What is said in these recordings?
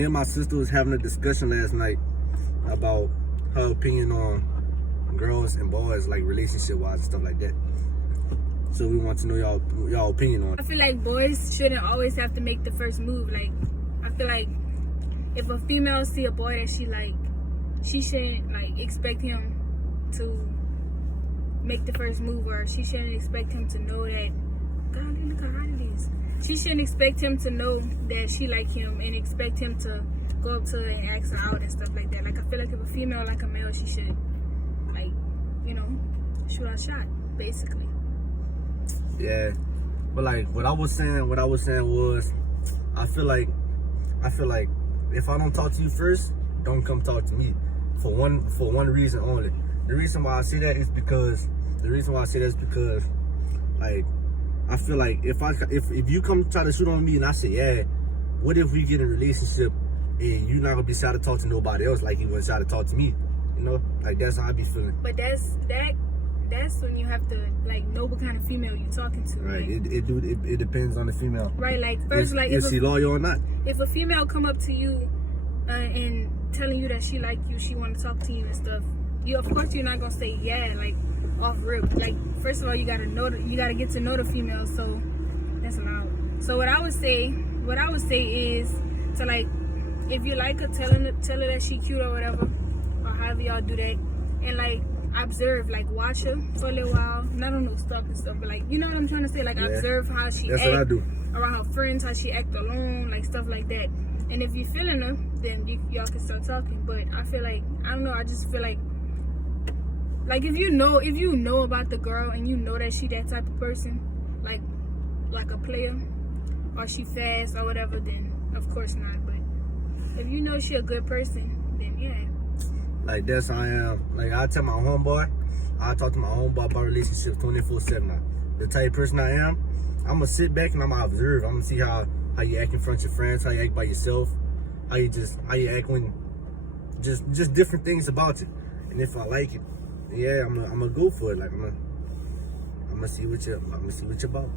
me and my sister was having a discussion last night about her opinion on girls and boys, like relationship wise and stuff like that. So we want to know y'all opinion on it. I feel like boys shouldn't always have to make the first move. Like, I feel like if a female see a boy that she like, she shouldn't like expect him to make the first move, or she shouldn't expect him to know that. God, look how hot it is. She shouldn't expect him to know that she like him and expect him to go up to her and ask her out and stuff like that. Like, I feel like if a female like a male, she should, like, you know, shoot her shot, basically. Yeah, but like what I was saying was, I feel like if I don't talk to you first, don't come talk to me. For one reason only. The reason why I say that is because like I feel like if you come try to shoot on me and I say, yeah, what if we get in a relationship and you're not gonna be shy to talk to nobody else like you was shy to talk to me? You know, like that's how I be feeling. But that's when you have to like know what kind of female you're talking to. Right. It depends on the female. Right. Like first, like if she loyal or not. If a female come up to you and telling you that she like you, she want to talk to you and stuff, of course you're not gonna say yeah like off rip. Like first of all, you gotta get to know the female. So that's allowed. So what I would say is to like, if you like her, tell her that she cute or whatever, or however y'all do that, and like observe, like watch her for a little while. Not on no stuff and stuff, but like, you know what I'm trying to say, like observe how she That's act what I do. around her friends, how she act alone, like stuff like that. And if you're feeling her, then y'all can start talking. But I feel like, I don't know, I just feel like if you know about the girl and you know that she that type of person, like a player, or she fast or whatever, then of course not. But if you know she a good person, then yeah. Like that's how I am. Like I tell my homeboy, I talk to my homeboy about relationships 24/7 now. The type of person I am, I'm gonna sit back and I'm gonna observe. I'm gonna see how you act in front of your friends, how you act by yourself, how you act when just different things about it. And if I like it, yeah, I'm gonna go for it. Like I'm gonna see what you're about.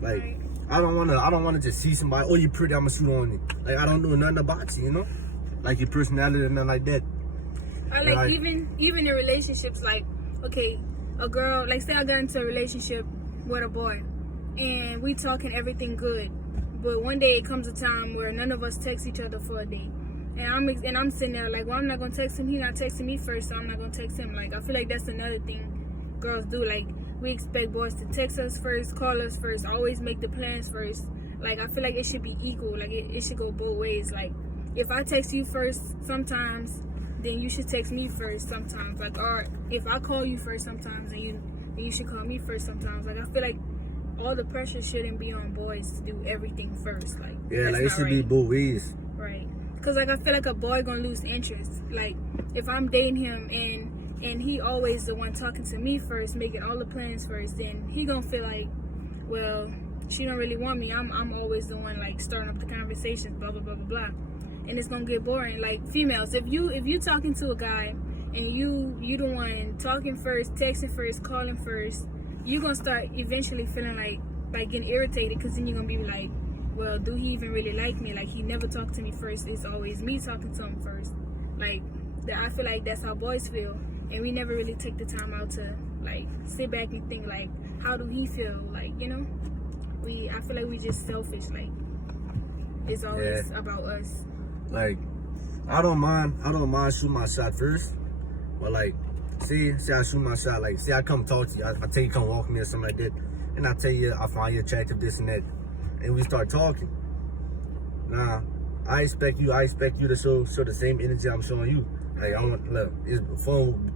Like Right. I don't wanna just see somebody, oh you pretty, I'm gonna shoot on you. Like I don't know nothing about you, you know? Like your personality and nothing like that. Or like even in relationships, like, okay, a girl, like say I got into a relationship with a boy and we talking everything good, but one day it comes a time where none of us text each other for a day, and I'm sitting there like, well, I'm not gonna text him, he not texting me first, so I'm not gonna text him. Like I feel like that's another thing girls do. Like we expect boys to text us first, call us first, always make the plans first. Like I feel like it should be equal. Like it should go both ways. Like if I text you first sometimes, then you should text me first sometimes. Like, or if I call you first sometimes, then you should call me first sometimes. Like I feel like all the pressure shouldn't be on boys to do everything first. Like yeah, like it should be both ways. Right. Cause like I feel like a boy gonna lose interest. Like if I'm dating him and he always the one talking to me first, making all the plans first, then he gonna feel like, well, she don't really want me. I'm always the one like starting up the conversations, blah blah blah blah blah. And it's gonna get boring. Like females, if you talking to a guy and you the one talking first, texting first, calling first, you gonna start eventually feeling like getting irritated, because then you're gonna be like, well, do he even really like me? Like he never talked to me first. It's always me talking to him first. Like I feel like that's how boys feel, and we never really take the time out to like sit back and think like, how do he feel? Like, you know, I feel like we just selfish. Like it's always about us. Like, I don't mind shooting my shot first, but like, say I shoot my shot, like, say I come talk to you, I tell you come walk me or something like that, and I tell you I find you attractive, this and that, and we start talking. Nah, I expect you to show the same energy I'm showing you. Like, it's phone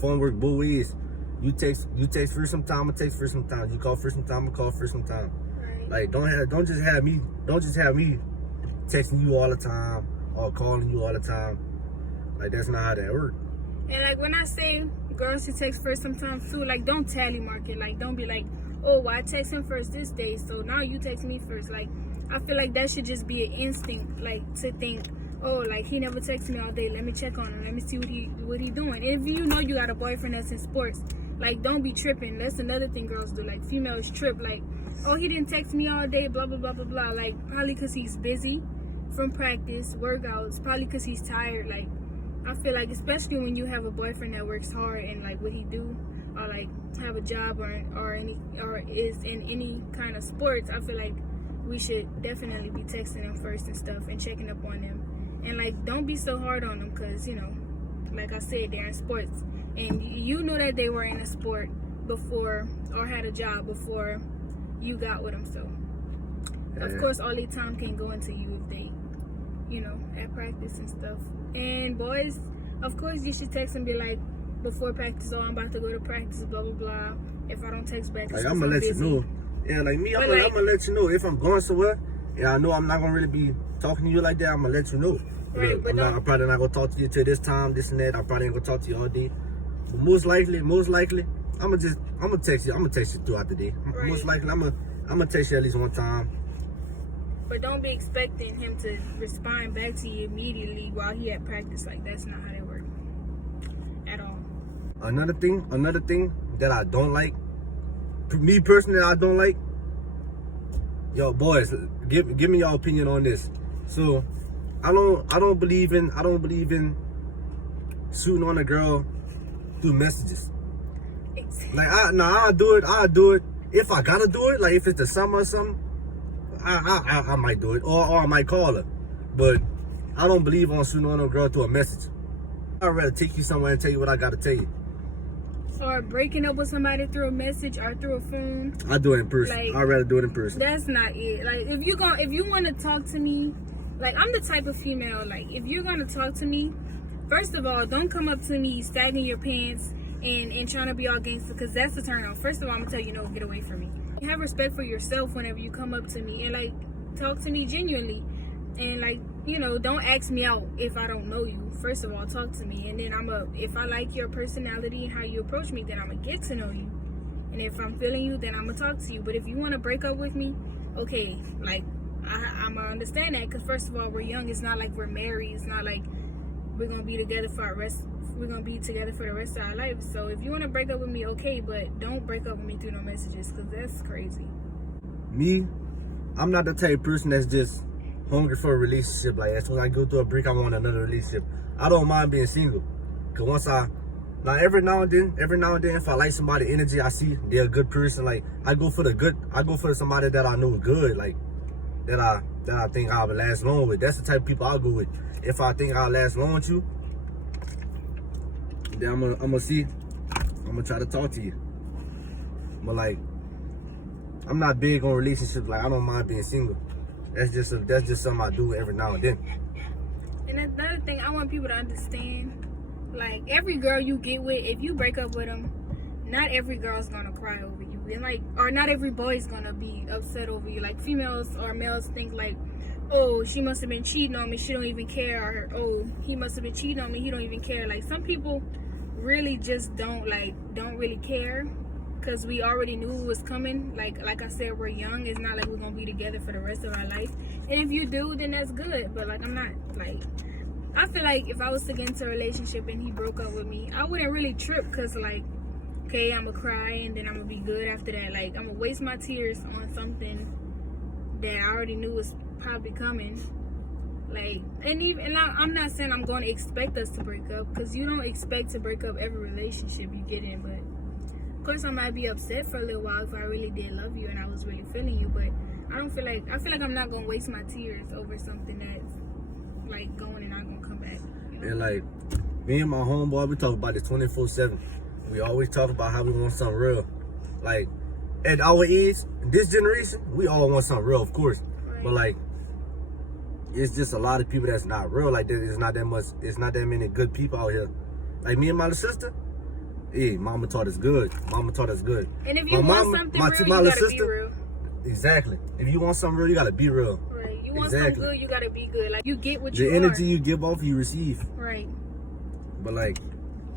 work both ways. You text first sometime, I text first sometime. You call first sometime, I call first sometime. Right. Like, don't just have me texting you all the time or calling you all the time. Like that's not how that works. And like when I say girls should text first sometimes too, like don't tally mark it. Like don't be like, oh, well, I text him first this day, so now you text me first. Like I feel like that should just be an instinct, like to think, oh, like he never texts me all day, let me check on him, let me see what he doing. And if you know you got a boyfriend that's in sports, like don't be tripping. That's another thing girls do. Like females trip, like, oh, he didn't text me all day, blah blah blah blah blah. Like probably because he's busy. from practice, workouts, probably because he's tired. Like, I feel like, especially when you have a boyfriend that works hard and like what he do, or like have a job or is in any kind of sports, I feel like we should definitely be texting them first and stuff and checking up on them. And like, don't be so hard on them, because you know, like I said, they're in sports, and you know that they were in a sport before or had a job before you got with them. So of course all their time can go into you if they, you know, at practice and stuff. And boys, of course you should text and be like, before practice, oh, I'm about to go to practice, blah blah blah. If I don't text back, like, I'm gonna let busy. you know. Yeah, like me, I'm gonna let you know if I'm going somewhere. Yeah, I know I'm not gonna really be talking to you like that. I'm gonna let you know. Right, Look, but I'm probably not gonna talk to you till this time, this and that. I'm probably ain't gonna talk to you all day. But most likely, I'm gonna text you. I'm gonna text you throughout the day. Right. Most likely, I'm gonna text you at least one time. But don't be expecting him to respond back to you immediately while he at practice. Like, that's not how that works at all. Another thing that I don't like, me personally, I don't like. Yo, boys, give me your opinion on this. So, I don't believe in shooting on a girl through messages. Like, I'll do it if I gotta do it. Like, if it's the summer or something, I might do it, or I might call her. But I don't believe on shooting on a girl through a message. I'd rather take you somewhere and tell you what I gotta tell you. Or breaking up with somebody through a message or through a phone. I do it in person. Like, I'd rather do it in person. That's not it. Like, if you want to talk to me, like, I'm the type of female, like, if you're gonna talk to me, first of all, don't come up to me sagging your pants and trying to be all gangster, because that's a turn off. First of all, I'm gonna tell you, no, get away from me. Have respect for yourself whenever you come up to me, and like, talk to me genuinely, and like, you know, don't ask me out if I don't know you. First of all, talk to me, and then if I like your personality and how you approach me, then I'm gonna get to know you. And if I'm feeling you, then I'm gonna talk to you. But if you want to break up with me, okay, like, I'm gonna understand that, because first of all, we're young. It's not like we're married. It's not like we're gonna be together for the rest of our lives. So if you want to break up with me, okay, but don't break up with me through no messages, because that's crazy. Me, I'm not the type of person that's just hungry for a relationship. Like, as soon as I go through a break, I want another relationship. I don't mind being single, because every now and then, if I like somebody energy, I see they're a good person, like, I go for somebody that I know is good, like, that I think I'll last long with. That's the type of people I'll go with. If I think I'll last long with you, then I'm gonna try to talk to you. But like, I'm not big on relationships. Like, I don't mind being single. That's just something I do every now and then. And another thing, I want people to understand, like, every girl you get with, if you break up with them, not every girl's gonna cry over you, and like, or not every boy's gonna be upset over you. Like, females or males think like, oh, she must have been cheating on me, she don't even care, or oh, he must have been cheating on me, he don't even care. Like, some people really just don't really care, because we already knew it was coming. Like I said, we're young. It's not like we're gonna be together for the rest of our life, and if you do, then that's good. But like, I'm not, like, I feel like if I was to get into a relationship and he broke up with me, I wouldn't really trip, because like, okay, I'm gonna cry and then I'm gonna be good after that. Like, I'm gonna waste my tears on something that I already knew was probably coming. Like, and I'm not saying I'm going to expect us to break up, because you don't expect to break up every relationship you get in. But of course, I might be upset for a little while if I really did love you and I was really feeling you. But I feel like I'm not gonna waste my tears over something that's like going and not gonna come back. You know? And like, me and my homeboy, we talk about it 24/7. We always talk about how we want something real. Like, at our age, this generation, we all want something real, of course. Right. But like, it's just a lot of people that's not real. Like, there's not that many good people out here. Like, me and my little sister, yeah, mama taught us good. And if you want something real, you gotta be real. Exactly. If you want something real, you gotta be real. Right. You want something good, you gotta be good. Like, you get what you are. The energy you give off, you receive. Right. But like,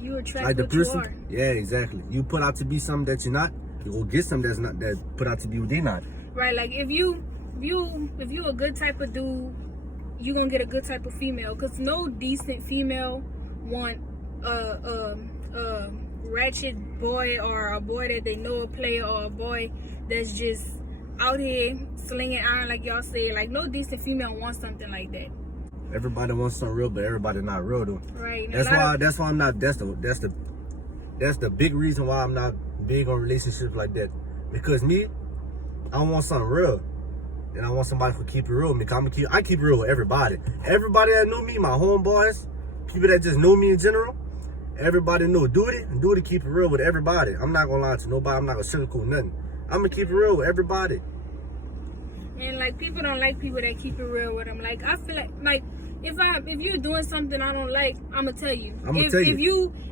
you attract like the what person, you are. yeah, exactly. You put out to be something that you're not, you will get something that's not, that put out to be what they're not. Right. Like, if you a good type of dude, you gonna get a good type of female, because no decent female want a ratchet boy, or a boy that they know a player, or a boy that's just out here slinging iron like y'all say. Like no decent female wants something like that. Everybody wants something real, but everybody not real though. Right. That's why I'm not. That's the big reason why I'm not big on relationships like that. Because me, I want something real, and I want somebody who keep it real with me. I keep it real with everybody. Everybody that knew me, my homeboys, people that just know me in general. Everybody know do it, keep it real with everybody. I'm not gonna lie to nobody. I'm not gonna sugarcoat nothing. I'm gonna keep it real with everybody. And like people don't like people that keep it real with them. Like I feel like if you're doing something I don't like, I'm gonna tell you.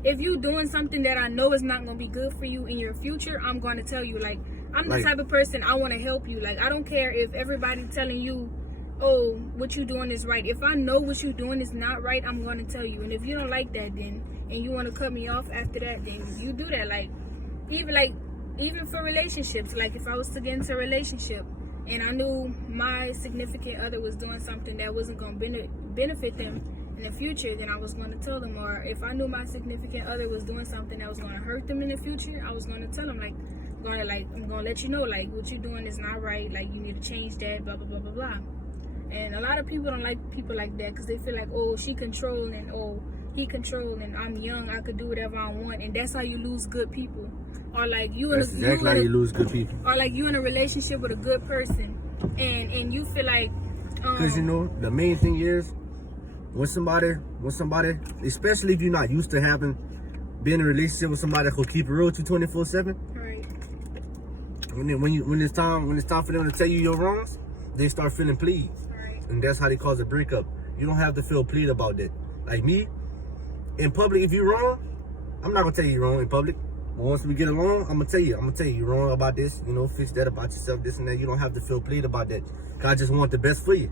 If you doing something that I know is not gonna be good for you in your future, I'm gonna tell you. Like I'm the type of person, I want to help you. Like I don't care if everybody telling you, oh, what you doing is right. If I know what you doing is not right, I'm gonna tell you. And if you don't like that, then and you want to cut me off after that, then you do that. Like even for relationships, like if I was to get into a relationship and I knew my significant other was doing something that wasn't going to benefit them in the future, then I was going to tell them. Or if I knew my significant other was doing something that was going to hurt them in the future, I was going to tell them, like, I'm going to let you know, like, what you're doing is not right. Like, you need to change that, blah, blah, blah, blah, blah. And a lot of people don't like people like that because they feel like, oh, she controlling, oh, he controlling, I'm young, I could do whatever I want. And that's how you lose good people. Or like you exactly how you lose good people. Or like you in a relationship with a good person and you feel like because you know the main thing is when somebody, especially if you're not used to being in a relationship with somebody who keep it real with you 24/7. Right. When it's time for them to tell you your wrongs, they start feeling pleased. Right. And that's how they cause a breakup. You don't have to feel pleased about that. Like me, in public, if you're wrong, I'm not gonna tell you you're wrong in public. But once we get along, I'm gonna tell you you're wrong about this, you know, fix that about yourself, this and that. You don't have to feel pleased about that. Cause I just want the best for you.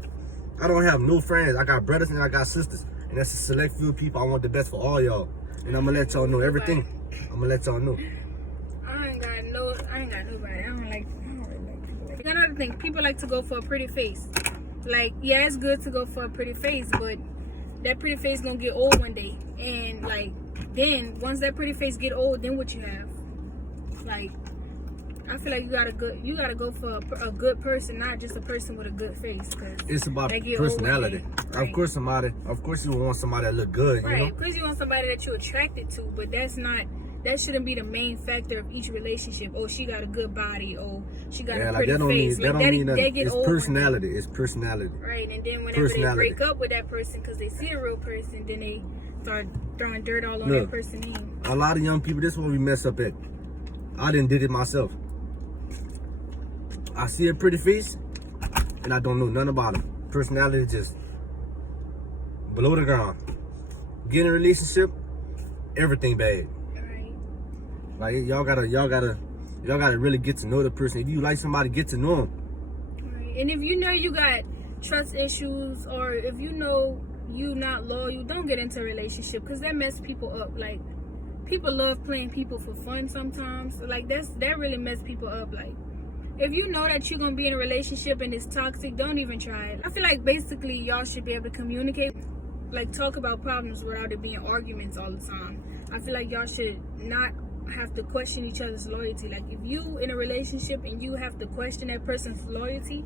I don't have no friends. I got brothers and I got sisters. And that's a select few people. I want the best for all y'all. And I'm gonna let y'all know everything. I'm gonna let y'all know. I ain't got nobody. I don't really like people. Another thing, people like to go for a pretty face. Like, yeah, it's good to go for a pretty face, but that pretty face gonna get old one day. And like, then once that pretty face get old, then what you have? Like, I feel like you gotta go for a good person, not just a person with a good face. Cause it's about personality. Right. Of course you want somebody that look good. Right. You know? Of course you want somebody that you're attracted to, but that shouldn't be the main factor of each relationship. Oh, she got a good body. Oh, she got a pretty face. That don't mean nothing. It's personality. It's personality. Right, and then whenever they break up with that person because they see a real person, then they start throwing dirt all on that person name. A lot of young people, this is where we mess up at. I did it myself. I see a pretty face, and I don't know nothing about him. Personality just below the ground. Get in a relationship, everything bad. Right. Like y'all gotta really get to know the person. If you like somebody, get to know them. Right. And if you know you got trust issues, or if you know you not loyal, don't get into a relationship because that mess people up. Like, people love playing people for fun sometimes. Like that really mess people up. Like, if you know that you're gonna be in a relationship and it's toxic, don't even try it. I feel like basically y'all should be able to communicate, like talk about problems without it being arguments all the time. I feel like y'all should not have to question each other's loyalty. Like, if you in a relationship and you have to question that person's loyalty,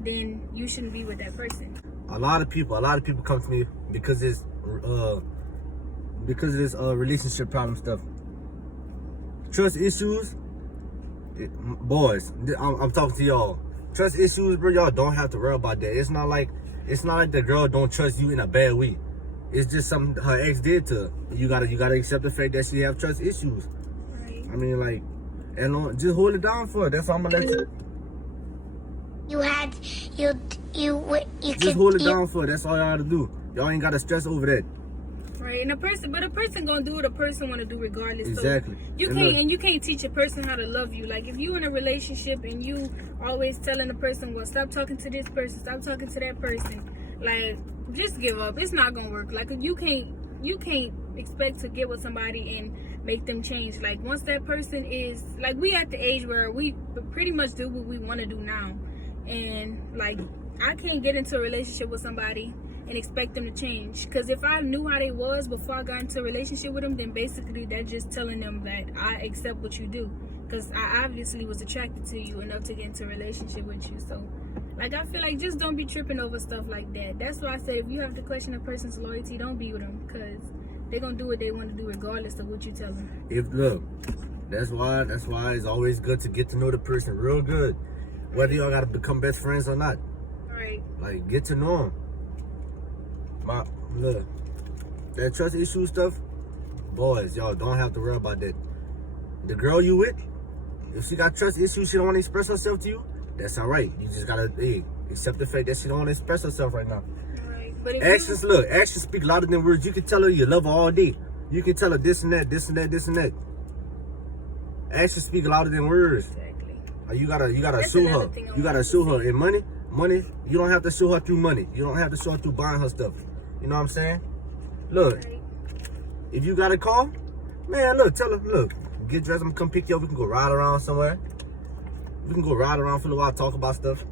then you shouldn't be with that person. A lot of people come to me because it's relationship problem stuff. Trust issues. Boys, I'm talking to y'all. Trust issues, bro. Y'all don't have to worry about that. It's not like the girl don't trust you in a bad way. It's just something her ex did to her. You gotta accept the fact that she have trust issues. Right. I mean, like, and just hold it down for her. That's all I'm gonna let you. Just hold it down for her. That's all y'all gotta do. Y'all ain't gotta stress over that. Right, and a person gonna do what a person wanna do regardless. Exactly. So you can't teach a person how to love you. Like, if you in a relationship and you always telling a person, well, stop talking to this person, stop talking to that person, like, just give up. It's not gonna work. Like, you can't expect to get with somebody and make them change. Like, once that person is, like, we at the age where we pretty much do what we want to do now, and like, I can't get into a relationship with somebody and expect them to change. Because if I knew how they was before I got into a relationship with them, then basically that's just telling them that I accept what you do. because I obviously was attracted to you enough to get into a relationship with you. So, like, I feel like just don't be tripping over stuff like that. That's why I said if you have to question a person's loyalty, don't be with them, because they're going to do what they want to do regardless of what you tell them. Look, that's why it's always good to get to know the person real good. Whether y'all got to become best friends or not. Right. Like, get to know them. Look, that trust issue stuff, boys, y'all don't have to worry about that. The girl you with, if she got trust issues, she don't want to express herself to you, that's all right. You just gotta accept the fact that she don't want to express herself right now. Right. But if Actions speak louder than words. You can tell her you love her all day. You can tell her this and that, this and that, this and that. Actions speak louder than words. Exactly. You gotta That's show another her. thing I You gotta wanted to show her say. in money. You don't have to show her through money. You don't have to show her through buying her stuff. You know what I'm saying? Look, Right. if you got a call, man, look, tell her, look, get dressed, I'm gonna come pick you up. We can go ride around somewhere. We can go ride around for a while, talk about stuff.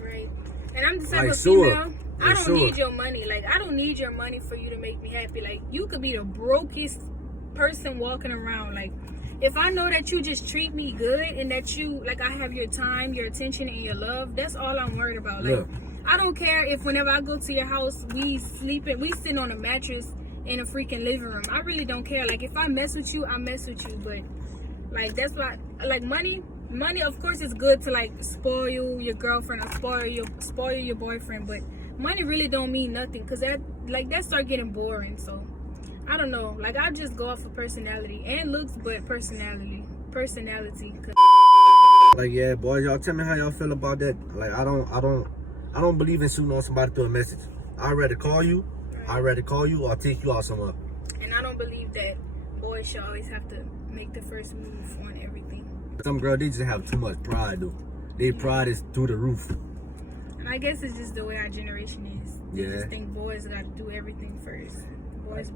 Right. And I'm the type Like, of sure. female, I Like, don't sure. need your money. Like, I don't need your money for you to make me happy. Like, you could be the brokest person walking around. Like, if I know that you just treat me good and that you, like, I have your time, your attention, and your love, that's all I'm worried about. Like, Look. I don't care if whenever I go to your house, we sitting on a mattress in a freaking living room. I really don't care. Like, if I mess with you, I mess with you. But, like, that's why, like, money, of course, is good to, like, spoil your girlfriend or spoil your boyfriend. But money really don't mean nothing, because that start getting boring. So, I don't know. Like, I just go off of personality and looks, but personality. 'Cause Like, yeah, boys, y'all tell me how y'all feel about that. Like, I don't believe in shooting on somebody through a message. I'd rather call you or take you out somewhere. And I don't believe that boys should always have to make the first move on everything. Some girl, they just have too much pride, though. Their pride is through the roof. And I guess it's just the way our generation is. Yeah. I just think boys got to do everything first. Boys.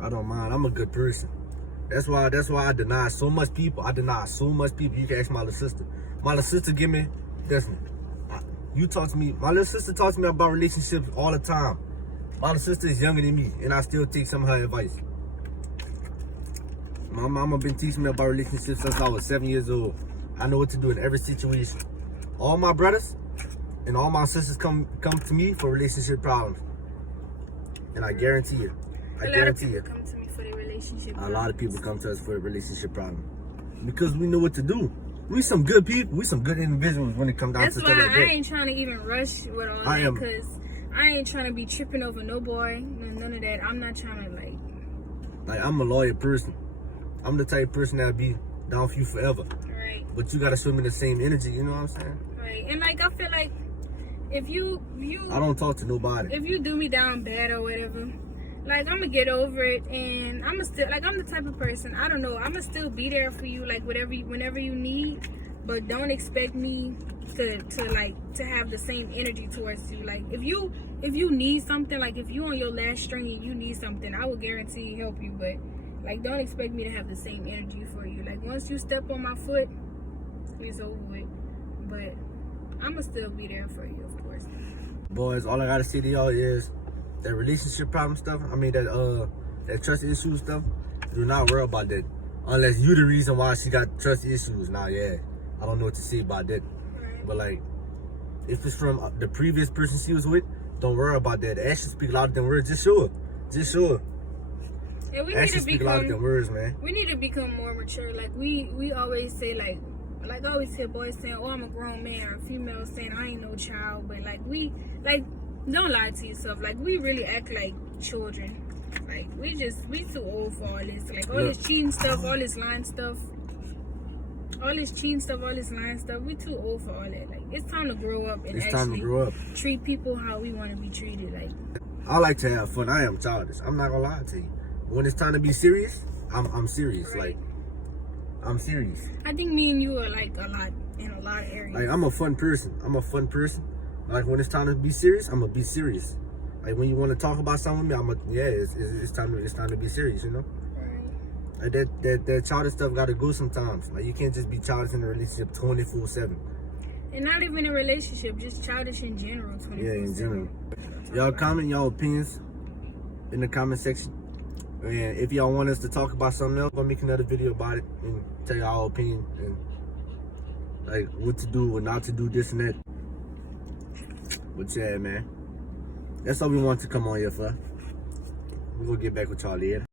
I don't mind. I'm a good person. That's why I deny so much people. You can ask my little sister. My little sister give me, listen, my little sister talks to me about relationships all the time. My little sister is younger than me, and I still take some of her advice. My mama been teaching me about relationships since I was 7 years old. I know what to do in every situation. All my brothers and all my sisters come to me for relationship problems. And I guarantee you. A lot of people come to me for their relationship. A lot of people come to us for a relationship problem. Because we know what to do. We some good people. We some good individuals when it comes down to stuff like that. That's why I ain't trying to even rush with all that, because I ain't trying to be tripping over no boy, none of that. I'm not trying to like, I'm a loyal person. I'm the type of person that'll be down for you forever. Right. But you gotta show me the same energy, you know what I'm saying? Right. And like, I feel like if you I don't talk to nobody. If you do me down bad or whatever, like, I'm gonna get over it, and I'm the type of person, I don't know, I'm gonna still be there for you, like, whenever you need, but don't expect me to have the same energy towards you. Like, if you need something, like, if you on your last string and you need something, I will guarantee help you, but, like, don't expect me to have the same energy for you. Like, once you step on my foot, it's over with. But I'm gonna still be there for you, of course. Boys, all I gotta say to y'all is that relationship problem stuff, that trust issue stuff, do not worry about that. Unless you the reason why she got trust issues. Now, yeah, I don't know what to say about that. Right. But, like, if it's from the previous person she was with, don't worry about that. Actions speak louder than words. Just show her. And we Actions need to speak louder than words, man. We need to become more mature. Like, we always say, like I always hear boys saying, "Oh, I'm a grown man," or females saying, "I ain't no child." But don't lie to yourself. Like, we really act like children. Like, we too old for all this. Like, all this cheating stuff, all this lying stuff. We too old for all that. Like, it's time to grow up and treat people how we want to be treated. Like, I like to have fun. I am childish. I'm not gonna lie to you. When it's time to be serious, I'm serious. Right. Like, I'm serious. I think me and you are like a lot in a lot of areas. Like, I'm a fun person. Like, when it's time to be serious, I'm gonna be serious. Like, when you want to talk about something with me, it's time to be serious, you know? Right. Like, that childish stuff gotta go sometimes. Like, you can't just be childish in a relationship 24/7. And not even a relationship, just childish in general. 24/7. Yeah, in general. Y'all comment y'all opinions in the comment section. And if y'all want us to talk about something else, we'll make another video about it and tell you our opinion and like what to do, what not to do, this and that. But yeah, man, that's all we want to come on here for. We're gonna get back with y'all later.